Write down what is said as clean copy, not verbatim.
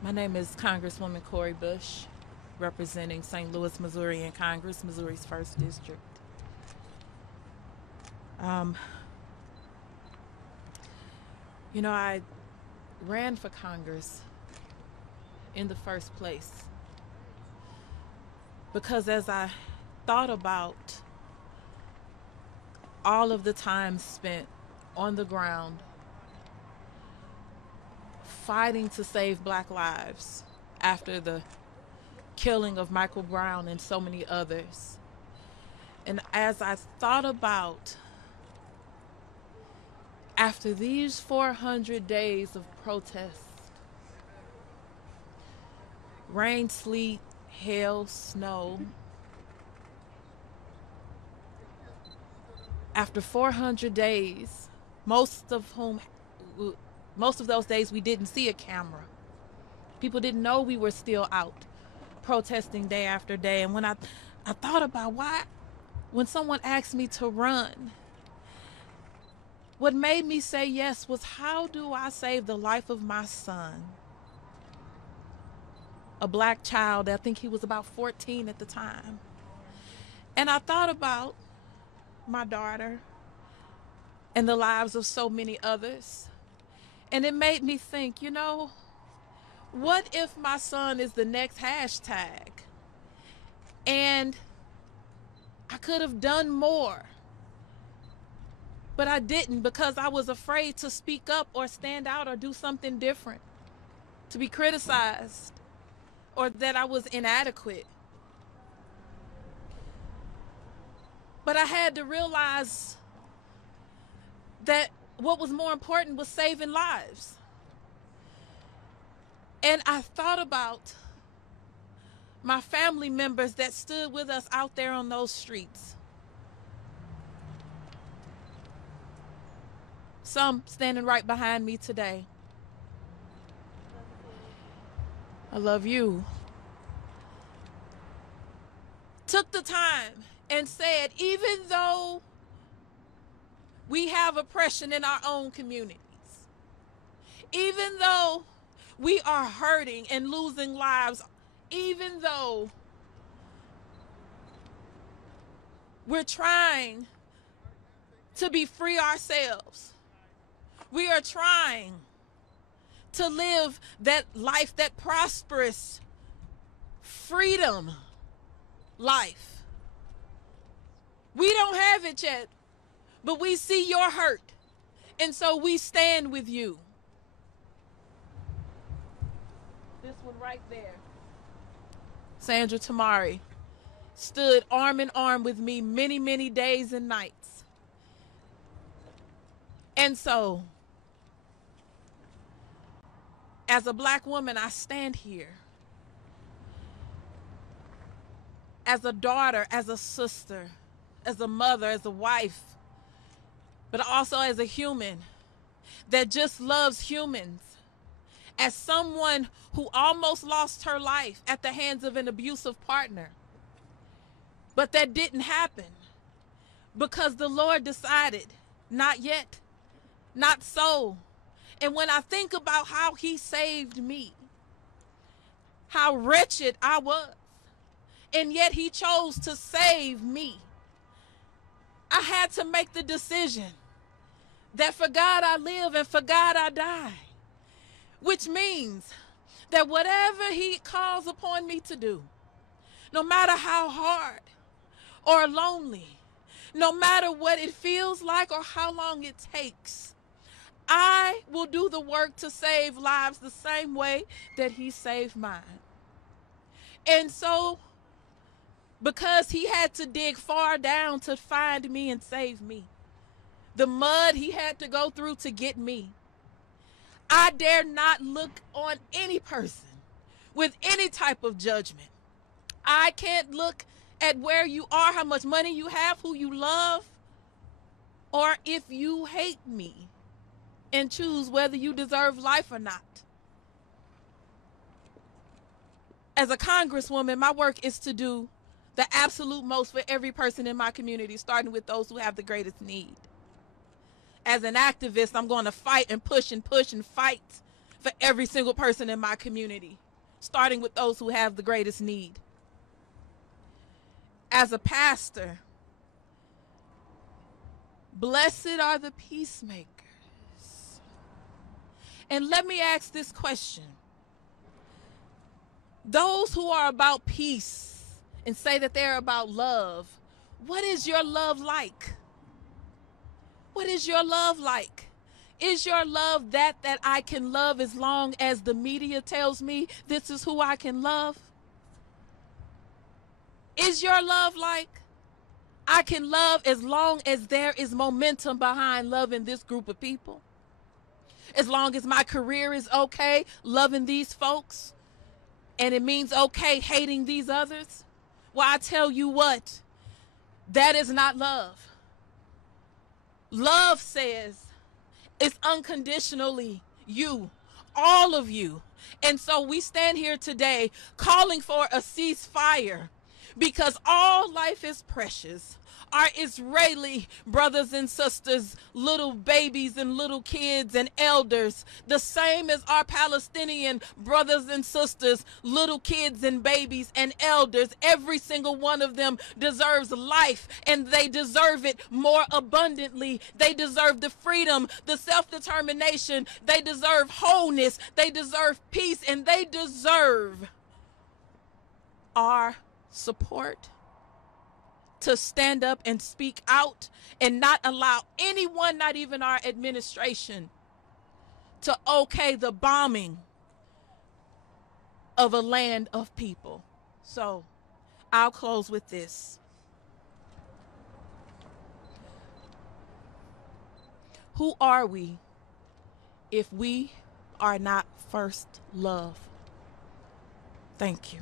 My name is Congresswoman Cori Bush, representing St. Louis, Missouri in Congress, Missouri's 1st District. Um, I ran for Congress in the first place because as I thought about all of the time spent on the ground fighting to save Black lives after the killing of Michael Brown and so many others. And as I thought about after these 400 days of protest, rain, sleet, hail, snow, after 400 days, most of those days we didn't see a camera. People didn't know we were still out protesting day after day. And when I thought about why, when someone asked me to run, what made me say yes was, how do I save the life of my son? A Black child, I think he was about 14 at the time. And I thought about my daughter and the lives of so many others. And it made me think, what if my son is the next hashtag? And I could have done more, but I didn't because I was afraid to speak up or stand out or do something different, to be criticized, or that I was inadequate. But I had to realize that what was more important was saving lives. And I thought about my family members that stood with us out there on those streets. Some standing right behind me today. I love you. Took the time and said, even though we have oppression in our own communities, even though we are hurting and losing lives, even though we're trying to be free ourselves, we are trying to live that life, that prosperous freedom life. We don't have it yet, but we see your hurt, and so we stand with you. This one right there, Sandra Tamari, stood arm in arm with me many, many days and nights. And so, as a Black woman, I stand here as a daughter, as a sister, as a mother, as a wife, but also as a human that just loves humans, as someone who almost lost her life at the hands of an abusive partner. But that didn't happen because the Lord decided, not yet, not so. And when I think about how he saved me, how wretched I was, and yet he chose to save me, I had to make the decision that for God I live and for God I die, which means that whatever he calls upon me to do, no matter how hard or lonely, no matter what it feels like or how long it takes, I will do the work to save lives the same way that he saved mine. And so, because he had to dig far down to find me and save me, the mud he had to go through to get me, I dare not look on any person with any type of judgment. I can't look at where you are, how much money you have, who you love, or if you hate me, and choose whether you deserve life or not. As a congresswoman, my work is to do the absolute most for every person in my community, starting with those who have the greatest need. As an activist, I'm going to fight and push and fight for every single person in my community, starting with those who have the greatest need. As a pastor, blessed are the peacemakers. And let me ask this question. Those who are about peace and say that they're about love, what is your love like? What is your love like? Is your love that I can love as long as the media tells me this is who I can love? Is your love like I can love as long as there is momentum behind loving this group of people? As long as my career is okay loving these folks, and it means okay hating these others? Well, I tell you what, that is not love. Love says it's unconditionally you, all of you. And so we stand here today calling for a ceasefire, because all life is precious. Our Israeli brothers and sisters, little babies and little kids and elders, the same as our Palestinian brothers and sisters, little kids and babies and elders, every single one of them deserves life, and they deserve it more abundantly. They deserve the freedom, the self-determination. They deserve wholeness. They deserve peace, and they deserve our support to stand up and speak out and not allow anyone, not even our administration, to okay the bombing of a land of people. So I'll close with this. Who are we if we are not first love? Thank you.